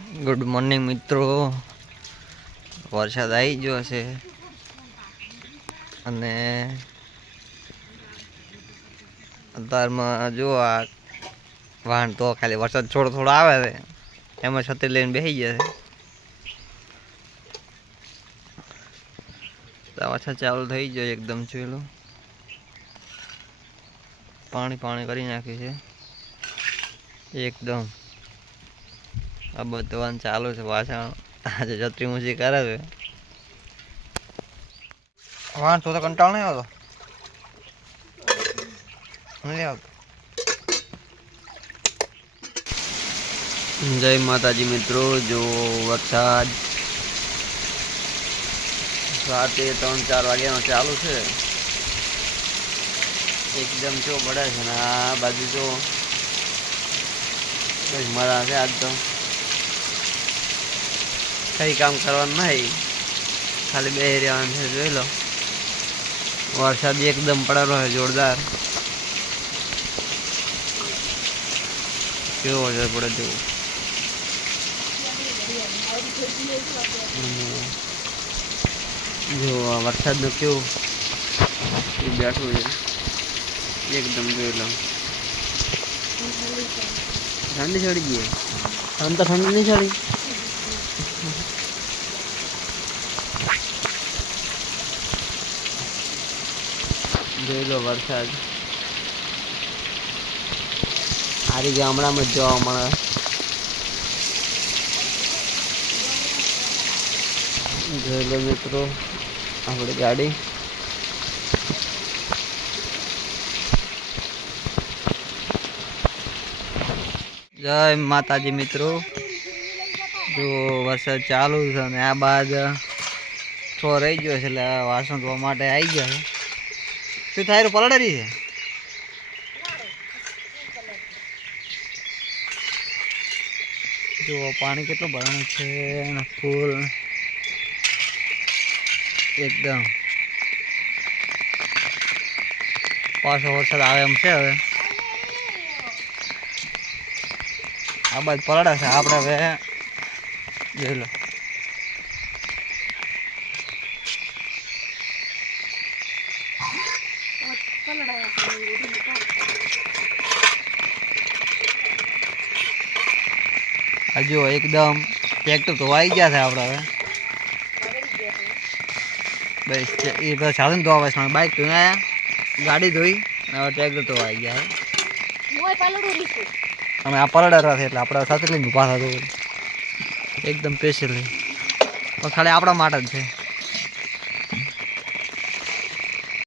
Good morning મિત્રો, વરસાદ આવી ગયો છે અને અત્યારમાં જો આ વાહન તો ખાલી વરસાદ થોડો થોડો આવે છે એમાં છત્રી લઈને બેસી ગયા છે. વરસાદ ચાલુ થઈ ગયો એકદમ ચેલું પાણી પાણી કરી નાખ્યું છે એકદમ. આ બધું ચાલુ છે પાછળ. આજે છત્રી ઊંચી કરે છે. વાહન તો કંટાળ નહીં આવતો, નહીં આવતો. જય માતાજી મિત્રો, જો વરસાદ 3-4 વાગ્યાનો ચાલુ છે. એકદમ જો પડે છે ને આ બાજુ જો બસ મજા છે. આજ તો કઈ કામ કરવાનું નહીં, ખાલી બે રહેવાનું છે. જોઈ લો વરસાદ એકદમ પડેલો છે જોરદાર. કેવો વરસાદ પડે તેવું. જો વરસાદનું કેવું બેઠું છે એકદમ. જોઈ લો ઠંડી ચડી ગઈ. આમ તો ઠંડી નહીં ચડી. જોઈ લો વરસાદ આરી ગામડામાં જ જોવા મળે. જોઈ લો મિત્રો આપણી ગાડી. જય માતાજી મિત્રો, જો વરસાદ ચાલુ છે અને આ બાદ થોડો રહી ગયો છે એટલે વાસણ ધોવા માટે આવી ગયા છે. શું થાય પલળેરી છે. જો પાણી કેટલું ભરાણું છે અને ફૂલ એકદમ. પાછો વરસાદ આવે એમ છે. હવે આ બાજુ પલળે છે. આપણે હવે જોઈ લો હજુ એકદમ ટ્રેક્ટર તો આવી ગયા છે આપણે. હવે બસ એ બધા સાધન ધોવા છે. બાઇક ધોઈને આવ્યા, ગાડી ધોઈ, હવે ટ્રેક્ટર તો આવી ગયા છે. અમે આ પલળેરા છે એટલે આપણે સાથે લઈને ઊભા થતું એકદમ સ્પેશિયલી ખાલી આપણા માટે જ છે.